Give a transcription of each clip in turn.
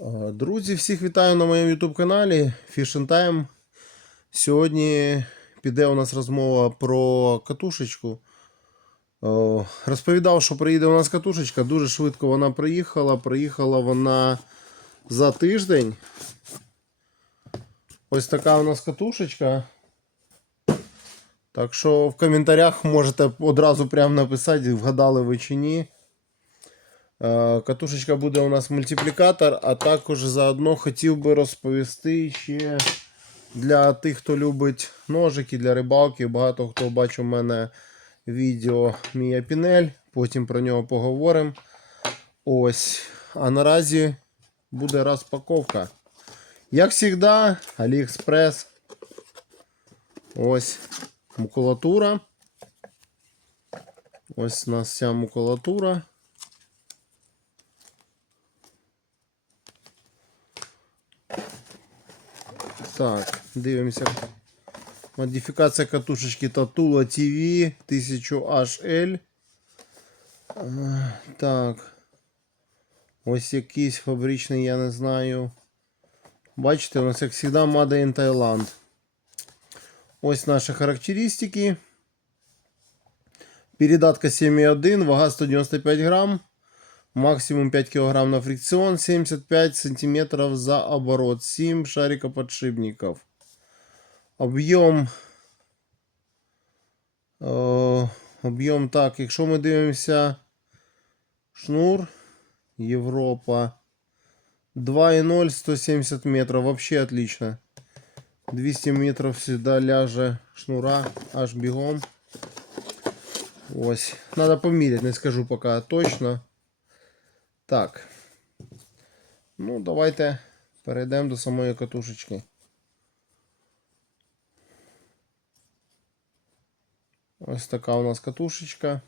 Е, Друзі, всіх вітаю на моєму YouTube каналі Fish Time. Сьогодні піде у нас розмова про катушечку. Розповідав, що приїде у нас катушечка. Дуже швидко вона приїхала. Приїхала вона за тиждень. Ось така у нас катушечка. Так що в коментарях можете одразу прямо написати, вгадали ви чи ні. Е, Катушечка буде у нас мультиплікатор, а також заодно хотів би розповісти ще для тих, хто любить ножики для рибалки. Багато хто бачив у мене відео Мія Пінель, потім про нього поговоримо. Ось. А наразі буде розпаковка. Як завжди, AliExpress. Ось макулатура. Ось у нас вся макулатура. Так, дивимося. Модифікація катушечки Tatula TV 1000HL. Е, Так. Ось якийсь фабричний, я не знаю. Бачите, у нас, як завжди, Made in Thailand. Ось наші характеристики. Передатка 7,1, вага 195 грам. Максимум 5 кг на фрикцион, 75 сантиметров за оборот, 7 шарикоподшипников. Об'єм. Е, об'єм так, якщо ми дивимося шнур Європа 2,0 170 метров. Вообще отлично. 200 метров всегда ляже шнура аж бігом. Ось. Надо поміряти, не скажу поки точно. Так. Ну, давайте перейдемо до самої катушечки. Ось така у нас катушечка.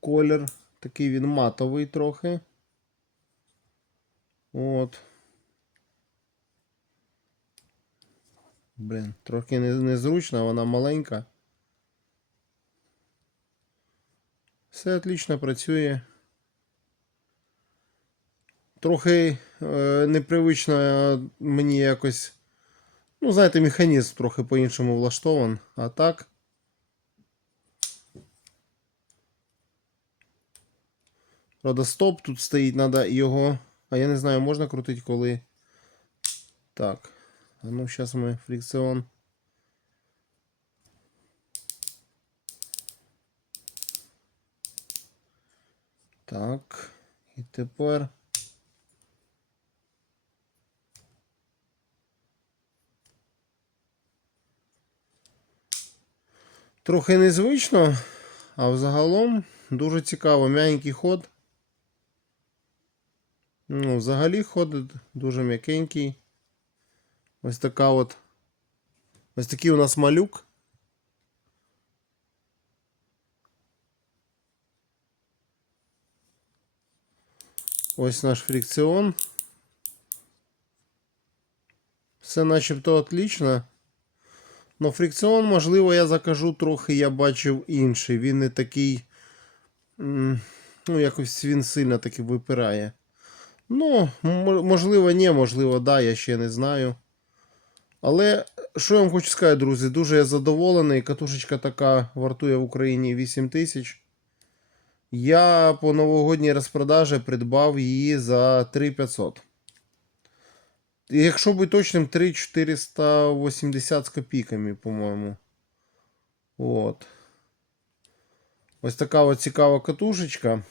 Колір. Такий він матовий трохи. От. Блін, трохи не- незручно, вона маленька. Все отлично працює. Трохи е, непривично мені якось. Ну, знаєте, механізм трохи по-іншому влаштован. А так. Правда, стоп тут стоїть, треба його. А я не знаю, можна крутити коли. Так. Ну, зараз ми фрикціон. Так. І тепер. Трохи незвично, а взагалом дуже цікаво. М'який ход. Ну, взагалі ход дуже м'якенький. Ось така от. Ось такий у нас малюк. Ось наш фрикціон. Все начебто отлично. Но фрикціон, можливо, я закажу трохи, я бачив інший. Він не такий. Ну, якось він сильно таки випирає. Ну, можливо, ні, можливо, да, я ще не знаю. Але що я вам хочу сказати, друзі, дуже я задоволений. Катушечка така вартує в Україні 8 тисяч. Я по новогодній розпродажі придбав її за 3500. Якщо бути точним, 3480 з копійками, по-моєму. От. Ось така от цікава катушечка.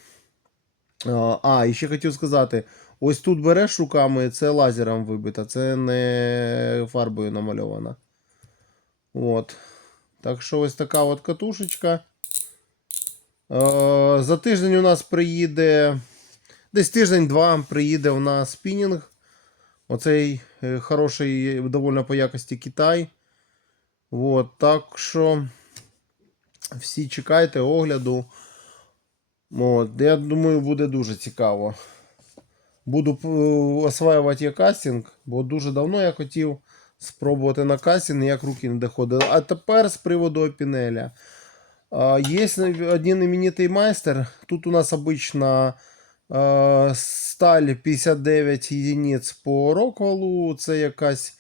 А, і ще хотів сказати: ось тут береш руками, це лазером вибита, це не фарбою намальована. От. Так що ось така от катушечка. Е, За тиждень у нас приїде. Десь тиждень-два приїде у нас спінінг. Оцей е, хороший, доволі по якості Китай. От, так що всі чекайте огляду. От, я думаю, буде дуже цікаво. Буду е, осваювати я кастинг, бо дуже давно я хотів спробувати на кастинг, ніяк руки не доходили. А тепер з приводу опінеля. Есть один именитый мастер. Тут у нас обычно сталь 59 единиць по Роквалу. Це якась.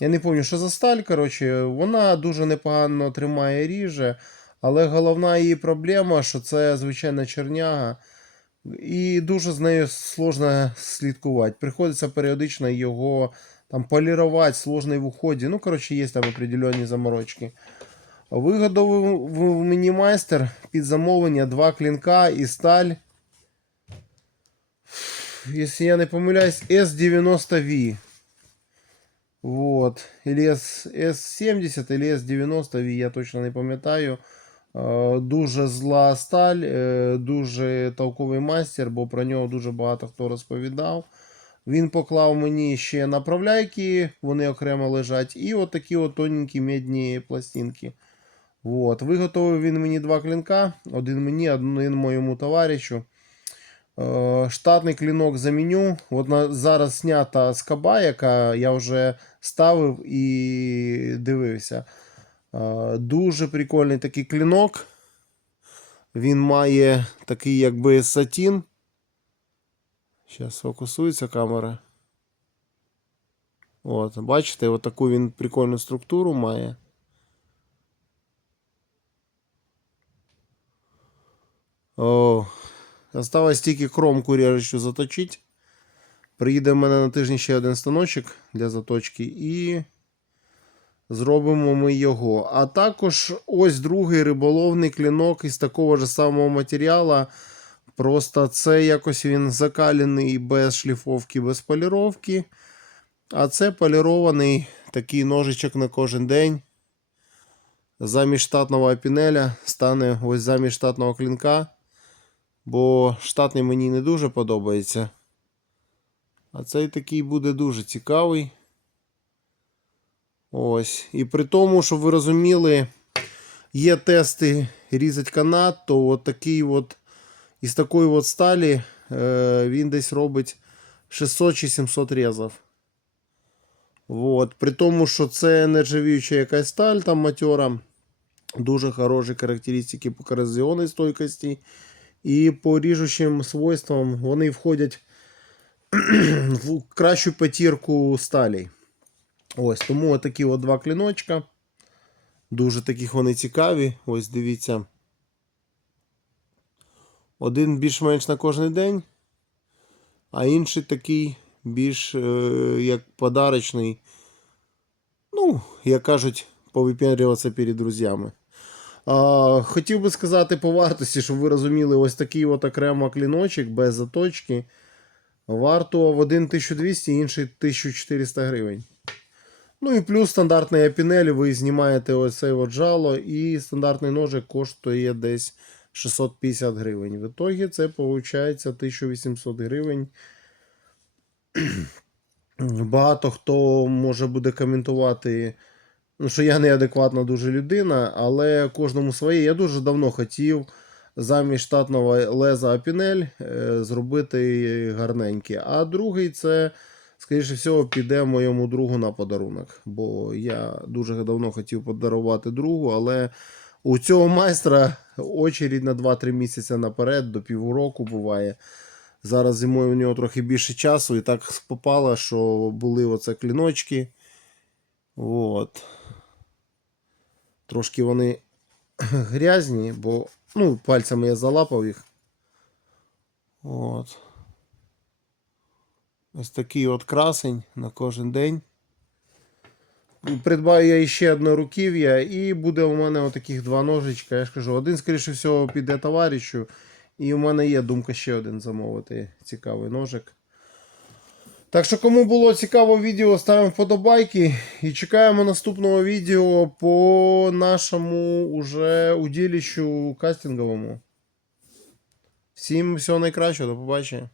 Я не пам'ятаю, що за сталь. Коротше, вона дуже непогано тримає ріже. Але головна її проблема, що це звичайна черняга. І дуже з нею сложно слідкувати. Приходиться періодично його там полірувати, сложний в уході. Ну, коротше, є там определенні заморочки. Виготовив в мені майстер під замовлення два клінка і сталь. Якщо я не помиляюсь, S90V. Вот. Или S, S70, или S90V, я точно не пам'ятаю. Дуже зла сталь, е, дуже толковий майстер, бо про нього дуже багато хто розповідав. Він поклав мені ще направляйки, вони окремо лежать, і от такі от тоненькі медні пластинки. Вот. Виготовив він мені два клінка, один мені, один моєму товаришу. Е, Штатний клінок заміню. От зараз знята скаба, яка я вже ставив і дивився. Е, Дуже прикольний такий клінок. Він має такий якби сатін. Зараз фокусується камера. От, бачите, от таку він прикольну структуру має. О, осталось тільки кромку режущу заточити. Приїде в мене на тижні ще один станочок для заточки і зробимо ми його. А також ось другий риболовний клінок із такого ж самого матеріалу. Просто це якось він закалений без шліфовки, без поліровки. А це полірований такий ножичок на кожен день. Замість штатного апінеля стане ось замість штатного клінка. Бо штатний мені не дуже подобається. А цей такий буде дуже цікавий. Ось. І при тому, щоб ви розуміли, є тести різать канат, то от такий от із такої от сталі е, він десь робить 600 чи 700 різів. Вот. При тому, що це нержавіюча якась сталь там матьора. Дуже хороші характеристики по корозіонній стойкості. І по ріжучим свойствам вони входять в кращу потірку сталей. Ось, тому отакі от два кліночка. Дуже таких вони цікаві. Ось дивіться. Один більш-менш на кожен день, а інший такий більш е, як подарочний. Ну, як кажуть, повипендрюватися перед друзями. Хотів би сказати по вартості, щоб ви розуміли, ось такий от окремо кліночок без заточки. Вартував один 1200, інший 1400 гривень. Ну і плюс стандартний апінель, ви знімаєте ось цей от жало, і стандартний ножик коштує десь 650 гривень. В ітогі це виходить 1800 гривень. Багато хто може буде коментувати, ну, що я неадекватна дуже людина, але кожному своє. Я дуже давно хотів замість штатного леза апінель е, зробити гарненький. А другий це, скоріше всього, піде моєму другу на подарунок. Бо я дуже давно хотів подарувати другу, але у цього майстра очередь на 2-3 місяці наперед, до півроку буває. Зараз зимою у нього трохи більше часу, і так попало, що були оце кліночки. От. Трошки вони грязні, бо ну, пальцями я залапав їх. От. Ось такий от красень на кожен день. Придбаю я ще одне руків'я, і буде у мене отаких два ножичка. Я ж кажу, один, скоріше всього, піде товаришу. І у мене є думка ще один замовити цікавий ножик. Так що, кому було цікаво відео, ставимо вподобайки і чекаємо наступного відео по нашому уже уділіщу кастинговому. Всім всього найкращого, до побачення.